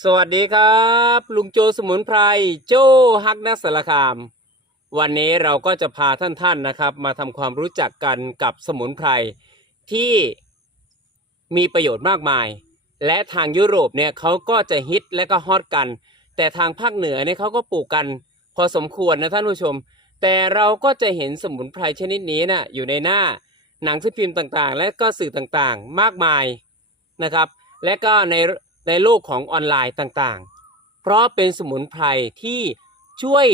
สวัสดีครับ ลุงโจสมุนไพรโจฮักนักสารคาม วันนี้เราก็จะพาท่านๆนนะครับ มาทำความรู้จักกันกับสมุนไพรที่มีประโยชน์มากมาย และทางยุโรปเนี่ยเขาก็จะฮิตและก็ฮอตกัน แต่ทางภาคเหนือเนี่ยเขาก็ปลูกกัน พอสมควรนะท่านผู้ชม แต่เราก็จะเห็นสมุนไพรชนิดนี้นะ่ะอยู่ในหน้าหนังสือพิมพ์ต่างๆ และก็สื่อต่างๆมากมายนะครับ และก็ใน ในโลกของออนไลน์ต่างๆ เพราะเป็นสมุนไพรที่ช่วย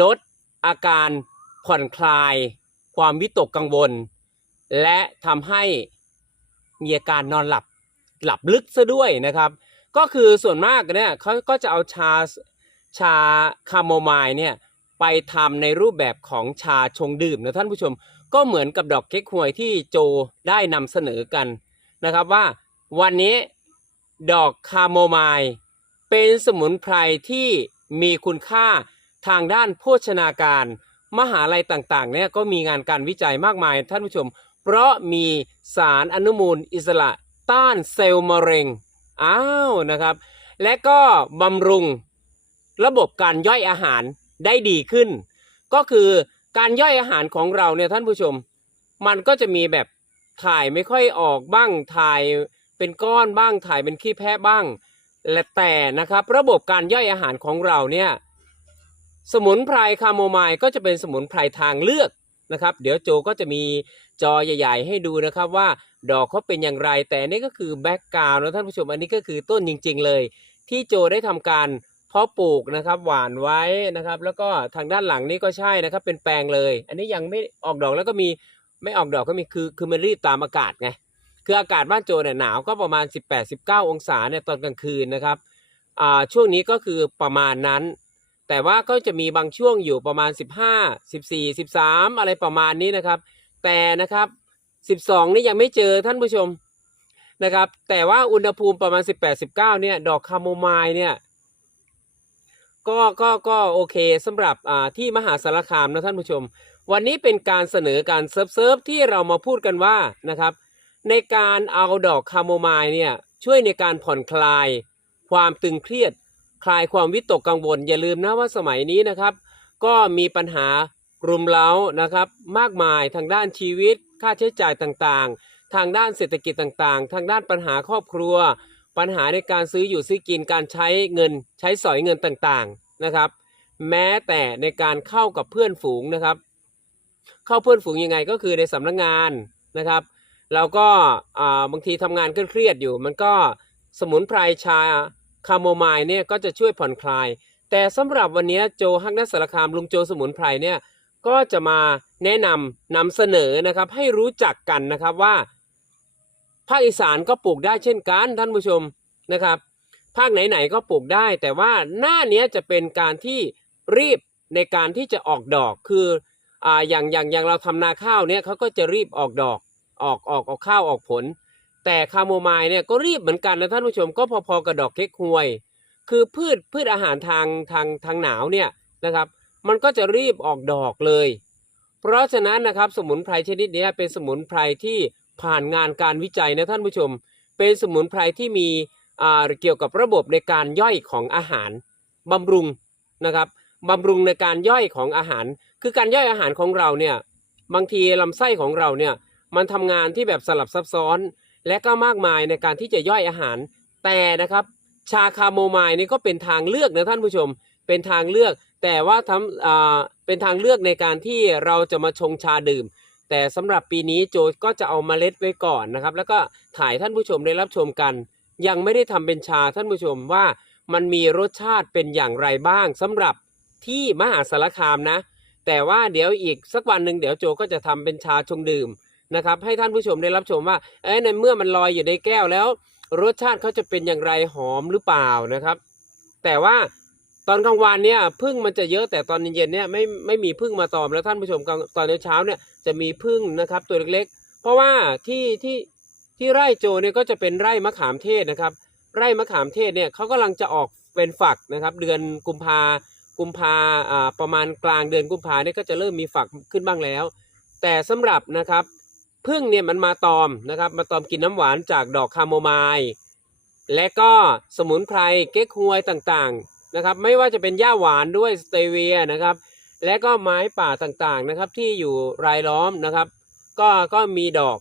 ลดอาการผ่อนคลาย ความวิตกกังวล และทำให้มีอาการนอนหลับหลับลึกซะด้วยนะครับ ก็คือส่วนมากเนี่ยเขาก็จะเอาชาชาคาโมไมล์เนี่ยไปทำในรูปแบบของชาชงดื่มนะท่านผู้ชม ก็เหมือนกับดอกเก๊กฮวยที่โจได้นำเสนอกันนะครับว่าวันนี้ ดอกคาโมไมล์เป็นสมุนไพรที่มีคุณค่าทางด้านโภชนาการ มหาลัยต่างๆเนี่ยก็มีงานการวิจัยมากมายท่านผู้ชม เพราะมีสารอนุมูลอิสระต้านเซลล์มะเร็งอ้าวนะครับ และก็บำรุงระบบการย่อยอาหารได้ดีขึ้น ก็คือการย่อยอาหารของเราเนี่ยท่านผู้ชม มันก็จะมีแบบถ่ายไม่ค่อยออกบ้างถ่าย เป็นก้อนบ้างถ่ายเป็นขี้แพะบ้าง และแต่นะครับ ระบบการย่อยอาหารของเราเนี่ยสมุนไพรคาโมไมล์ก็จะเป็นสมุนไพรทางเลือกนะครับ เดี๋ยวโจก็จะมีจอใหญ่ ๆ ให้ดูนะครับว่าดอกเขาเป็นอย่างไร แต่นี่ก็คือแบ็กกราวน์นะท่านผู้ชมอันนี้ก็คือต้นจริง ๆ เลย ที่โจได้ทำการเพาะปลูกนะครับ หว่านไว้นะครับ แล้วก็ทางด้านหลังนี่ก็ใช่นะครับ เป็นแปลงเลย อันนี้ยังไม่ออกดอกแล้วก็มีไม่ออกดอกก็มีคือคือมันรีบตามอากาศไง คืออากาศบ้านโจเนี่ยหนาวก็ประมาณ 18-19 องศาเนี่ยตอนกลางคืนนะครับอ่าช่วงนี้ก็คือประมาณนั้น แต่ว่าก็จะมีบางช่วงอยู่ประมาณ 15 14 13 อะไรประมาณนี้นะครับ แต่นะครับ 12 นี่ยังไม่เจอท่านผู้ชมนะครับ แต่ว่าอุณหภูมิประมาณ 18 19 เนี่ยดอกคาโมไมล์เนี่ยก็ก็ก็โอเคสำหรับอ่าที่มหาสารคามนะท่านผู้ชม วันนี้เป็นการเสนอการเซิร์ฟเซิร์ฟที่เรามาพูดกันว่านะครับ ในการเอาดอกคาโมไมล์เนี่ยช่วยในการผ่อนคลาย ความตึงเครียด คลายความวิตกกังวล อย่าลืมนะว่าสมัยนี้นะครับ ก็มีปัญหารุมเร้านะครับ มากมายทางด้านชีวิต ค่าใช้จ่ายต่างๆ ทางด้านเศรษฐกิจต่างๆ ทางด้านปัญหาครอบครัว ปัญหาในการซื้ออยู่ซื้อกินการใช้เงิน ใช้สอยเงินต่างๆนะครับ แม้แต่ในการเข้ากับเพื่อนฝูงนะครับ เข้าเพื่อนฝูงยังไงก็คือในสำนักงานนะครับ เราก็บางทีทำงานเครียดอยู่ มันก็สมุนไพรชาคาโมไมล์เนี่ยก็จะช่วยผ่อนคลาย แต่สำหรับวันนี้โจฮักนัสสารคามลุงโจสมุนไพรเนี่ยก็จะมาแนะนำนำเสนอนะครับให้รู้จักกันนะครับว่า ภาคอีสานก็ปลูกได้เช่นกันท่านผู้ชมนะครับ ภาคไหนๆก็ปลูกได้ แต่ว่าหน้าเนี้ยจะเป็นการที่รีบในการที่จะออกดอกคืออ่าอย่างอย่างอย่างเราทำนาข้าวเนี่ยเขาก็จะรีบออกดอก ออกออกออกข้าวออกผล แต่คาโมไมล์เนี่ยก็รีบเหมือนกันนะท่านผู้ชมก็พอๆกับดอกเก๊กฮวย คือพืชพืชอาหารทางทางทางหนาวเนี่ยนะครับ มันก็จะรีบออกดอกเลย เพราะฉะนั้นนะครับสมุนไพรชนิดนี้เป็นสมุนไพรที่ผ่านงานการวิจัยนะท่านผู้ชม เป็นสมุนไพรที่มีอ่าเกี่ยวกับระบบในการย่อยของอาหารบำรุงนะครับบำรุงในการย่อยของอาหาร คือการย่อยอาหารของเราเนี่ยบางทีลำไส้ของเราเนี่ย มันทำงานที่แบบสลับซับซ้อน และก็มากมายในการที่จะย่อยอาหาร แต่นะครับชาคาโมไมล์นี่ก็เป็นทางเลือกนะท่านผู้ชม เป็นทางเลือก แต่ว่าทำอ่าเป็นทางเลือกในการที่เราจะมาชงชาดื่ม แต่สำหรับปีนี้โจก็จะเอามาเมล็ดไว้ก่อนนะครับ แล้วก็ถ่ายท่านผู้ชมได้รับชมกัน ยังไม่ได้ทำเป็นชาท่านผู้ชมว่ามันมีรสชาติเป็นอย่างไรบ้างสำหรับที่มหาสารคามนะ แต่ว่าเดี๋ยวอีกสักวันหนึ่งเดี๋ยวโจก็จะทำเป็นชาชงดื่ม นะครับให้ท่านผู้ชมได้รับชมว่าเอ้ในเมื่อมันลอยอยู่ในแก้วแล้ว รสชาติเขาจะเป็นอย่างไรหอมหรือเปล่านะครับ แต่ว่าตอนกลางวันเนี่ยพึ่งมันจะเยอะแต่ตอนเย็นๆเนี่ยไม่ไม่มีพึ่งมาตอมแล้วท่านผู้ชมตอนเช้าเนี่ยจะมีพึ่งนะครับตัวเล็กๆ เพราะว่าที่ที่ที่ไร่โจเนี่ยก็จะเป็นไร่มะขามเทศนะครับ ไร่มะขามเทศเนี่ยเขากำลังจะออกเป็นฝักนะครับ เดือนกุมภากุมภาอ่าประมาณกลางเดือนกุมภาเนี่ยก็จะเริ่มมีฝักขึ้นบ้างแล้ว แต่สำหรับนะครับ พึ่งเนี่ยมันมาตอมนะครับ มาตอมกินน้ำหวานจากดอกคาโมไมล์และก็สมุนไพรเก๊กฮวยต่างๆนะครับ ไม่ว่าจะเป็นหญ้าหวานด้วยสเตเวียนะครับ และก็ไม้ป่าต่างๆนะครับ ที่อยู่รายล้อมนะครับ ก็ก็มีดอก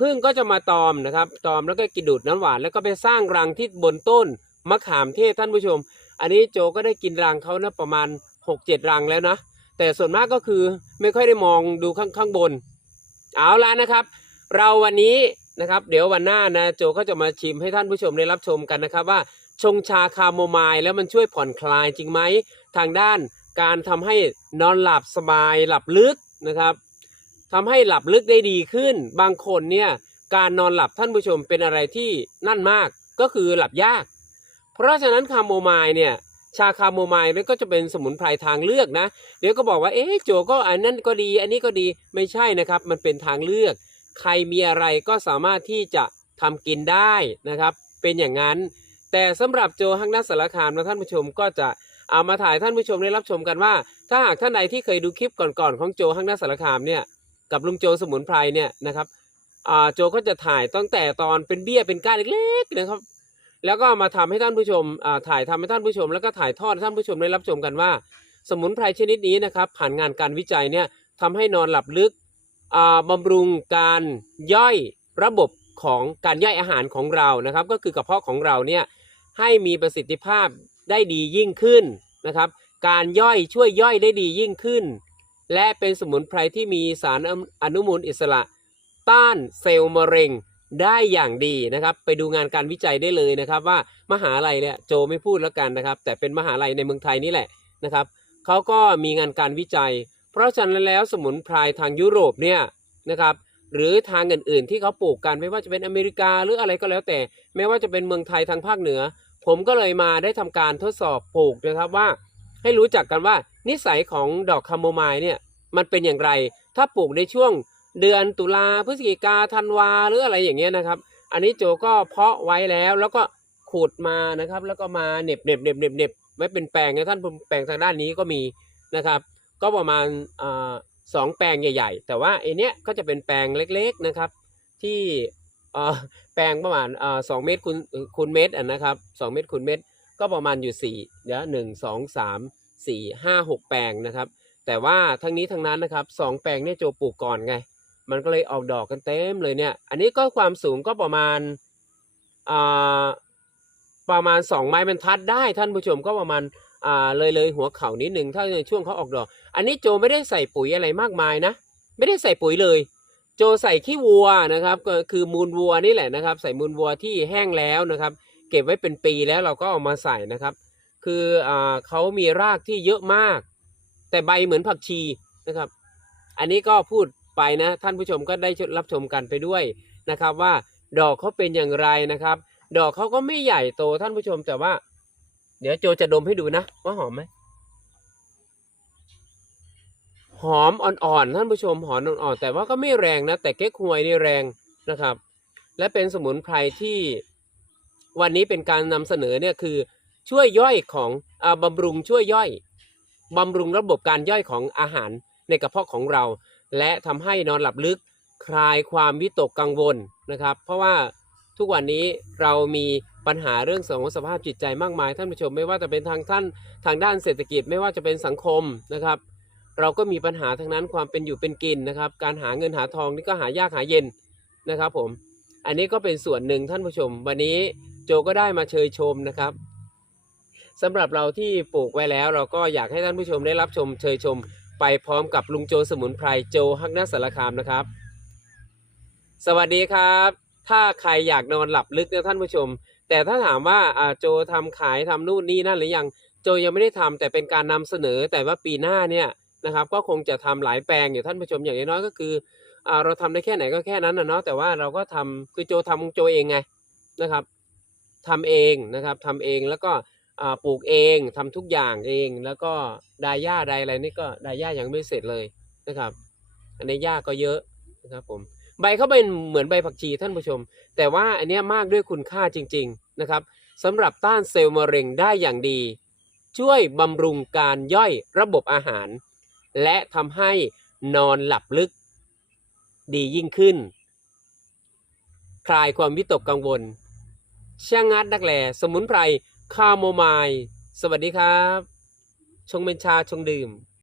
พึ่งก็จะมาตอมนะครับ ตอมแล้วก็กินดูดน้ำหวาน แล้วก็ไปสร้างรังที่บนต้นมะขามเทศท่านผู้ชม อันนี้โจก็ได้กินรังเขานะประมาณ 6-7 รังแล้วนะ แต่ส่วนมากก็คือไม่ค่อยได้มองดูข้างข้างบน เอาละนะครับ เราวันนี้นะครับ เดี๋ยววันหน้านะโจก็จะมาชิมให้ท่านผู้ชมได้รับชมกันนะครับว่าชงชาคาโมไมล์แล้วมันช่วยผ่อนคลายจริงไหม ทางด้านการทำให้นอนหลับสบายหลับลึกนะครับทำให้หลับลึกได้ดีขึ้น บางคนเนี่ยการนอนหลับท่านผู้ชมเป็นอะไรที่นั่นมากก็คือหลับยาก เพราะฉะนั้นคาโมไมล์เนี่ย ชาคาโมไมล์นี่ก็จะเป็นสมุนไพรทางเลือกนะ เดี๋ยวก็บอกว่าเอ๊ะโจก็อันนั้นก็ดี อันนี้ก็ดีไม่ใช่นะครับ มันเป็นทางเลือก ใครมีอะไรก็สามารถที่จะทำกินได้นะครับ เป็นอย่างนั้น แต่สำหรับโจฮักนัสสารคามนะท่านผู้ชมก็จะเอามาถ่ายท่านผู้ชมได้รับชมกันว่า ถ้าหากท่านใดที่เคยดูคลิปก่อนๆของโจฮักนัสสารคามเนี่ยกับลุงโจสมุนไพรเนี่ยนะครับอ่าโจก็จะถ่ายตั้งแต่ตอนเป็นเบี้ยเป็นก้านเล็กๆนะครับ แล้วก็มาทำให้ท่านผู้ชมถ่ายทำให้ท่านผู้ชม แล้วก็ถ่ายทอดท่านผู้ชมได้รับชมกันว่า สมุนไพรชนิดนี้นะครับ ผ่านงานการวิจัยเนี่ยทำให้นอนหลับลึกอ่าบำรุงการย่อยระบบของการย่อยอาหารของเรานะครับ ก็คือกระเพาะของเราเนี่ยให้มีประสิทธิภาพได้ดียิ่งขึ้นนะครับ การย่อยช่วยย่อยได้ดียิ่งขึ้น และเป็นสมุนไพรที่มีสารอนุมูลอิสระ ต้านเซลล์มะเร็ง ได้อย่างดีนะครับ ไปดูงานการวิจัยได้เลยนะครับ ว่ามหาลัยเนี่ยโจไม่พูดแล้วกันนะครับ แต่เป็นมหาลัยในเมืองไทยนี่แหละนะครับเขาก็มีงานการวิจัย เพราะฉะนั้นแล้วสมุนไพรทางยุโรปเนี่ยนะครับหรือทางอื่นๆ ที่เขาปลูกกันไม่ว่าจะเป็นอเมริกาหรืออะไรก็แล้วแต่แม้ว่าจะเป็นเมืองไทยทางภาคเหนือ ผมก็เลยมาได้ทำการทดสอบปลูกนะครับว่า ให้รู้จักกันว่านิสัยของดอกคาโมไมล์เนี่ยมันเป็นอย่างไร ถ้าปลูกในช่วง เดือนตุลาพฤศจิกาธันวาหรืออะไรอย่างเงี้ยนะครับ อันนี้โจก็เพาะไว้แล้วแล้วก็ขูดมานะครับ แล้วก็มาเน็บเน็บเน็บเน็บเน็บไว้เป็นแปลงนะท่านแปลงทางด้านนี้ก็มีนะครับ ก็ประมาณอสองแปลงใหญ่ ๆ แต่ว่าไอเนี้ยก็จะเป็นแปลงเล็กๆนะครับ ที่แปลงประมาณสองเมตรคูณคูณเมตรนะครับสองเมตรคูณเมตร ก็ประมาณอยู่สี่เดี๋ยวหนึ่งสองสามสี่ห้าหกแปลงนะครับ แต่ว่าทั้งนี้ทั้งนั้นนะครับสองแปลงเนี่ยโจปลูกก่อนไง มันก็เลยออกดอกกันเต็มเลยเนี่ย อันนี้ก็ความสูงก็ประมาณอ่าประมาณสองไม้บรรทัดได้ท่านผู้ชมก็ประมาณอ่าเลยเลยหัวเข่านิดหนึ่งถ้าในช่วงเขาออกดอก อันนี้โจไม่ได้ใส่ปุ๋ยอะไรมากมายนะ ไม่ได้ใส่ปุ๋ยเลย โจใส่ขี้วัวนะครับ ก็คือมูลวัวนี่แหละนะครับ ใส่มูลวัวที่แห้งแล้วนะครับ เก็บไว้เป็นปีแล้วเราก็เอามาใส่นะครับ คืออ่าเขามีรากที่เยอะมาก แต่ใบเหมือนผักชีนะครับ อันนี้ก็พูด ไปนะ ท่านผู้ชมก็ได้รับชมกันไปด้วยนะครับว่าดอกเขาเป็นอย่างไรนะครับ ดอกเขาก็ไม่ใหญ่โตท่านผู้ชมแต่ว่า เดี๋ยวโจจะดมให้ดูนะ ว่าหอมไหมหอมอ่อนๆท่านผู้ชมหอมอ่อนๆแต่ว่าก็ไม่แรงนะ แต่เก๊กฮวยนี่แรงนะครับ และเป็นสมุนไพรที่วันนี้เป็นการนำเสนอเนี่ยคือช่วยย่อยของอาบำรุงช่วยย่อยบำรุงระบบการย่อยของอาหารในกระเพาะของเรา และทำให้นอนหลับลึกคลายความวิตกกังวลนะครับ เพราะว่าทุกวันนี้เรามีปัญหาเรื่องของสภาพจิตใจมากมายท่านผู้ชม ไม่ว่าจะเป็นทางท่านทางด้านเศรษฐกิจไม่ว่าจะเป็นสังคมนะครับ เราก็มีปัญหาทั้งนั้นความเป็นอยู่เป็นกินนะครับ การหาเงินหาทองนี่ก็หายากหาเย็นนะครับ ผม อันนี้ก็เป็นส่วนหนึ่งท่านผู้ชม วันนี้โจก็ได้มาเชยชมนะครับสำหรับเราที่ปลูกไว้แล้วเราก็อยากให้ท่านผู้ชมได้รับชมเชยชม ไปพร้อมกับลุงโจสมุนไพรโจฮักนัสสารคามนะครับ สวัสดีครับ ถ้าใครอยากนอนหลับลึกนะท่านผู้ชม แต่ถ้าถามว่าอ่าโจทำขายทำนู่นนี่นั่นหรือยังโจยังไม่ได้ทำแต่เป็นการนำเสนอแต่ว่าปีหน้าเนี่ยนะครับ ก็คงจะทำหลายแปลงอยู่ท่านผู้ชมอย่างน้อยก็คืออ่าเราทำได้แค่ไหนก็แค่นั้นนะเนาะแต่ว่าเราก็ทำคือโจทำของโจเองไงนะครับทำเองนะครับทำเองแล้วก็ ปลูกเองทำทุกอย่างเอง แล้วก็ดายหญ้าดายอะไรนี่ก็ดายหญ้ายังไม่เสร็จเลยนะครับ อันนี้หญ้าก็เยอะนะครับผมใบเขาเป็นเหมือนใบผักชีท่านผู้ชม แต่ว่าอันนี้มากด้วยคุณค่าจริง ๆนะครับสำหรับต้านเซลล์มะเร็งได้อย่างดี ช่วยบำรุงการย่อยระบบอาหาร และทำให้นอนหลับลึก ดียิ่งขึ้น คลายความวิตกกังวลช่างงัดดักแหล่สมุนไพร คาโมไมล์สวัสดีครับ ชงเป็นชาชงดื่ม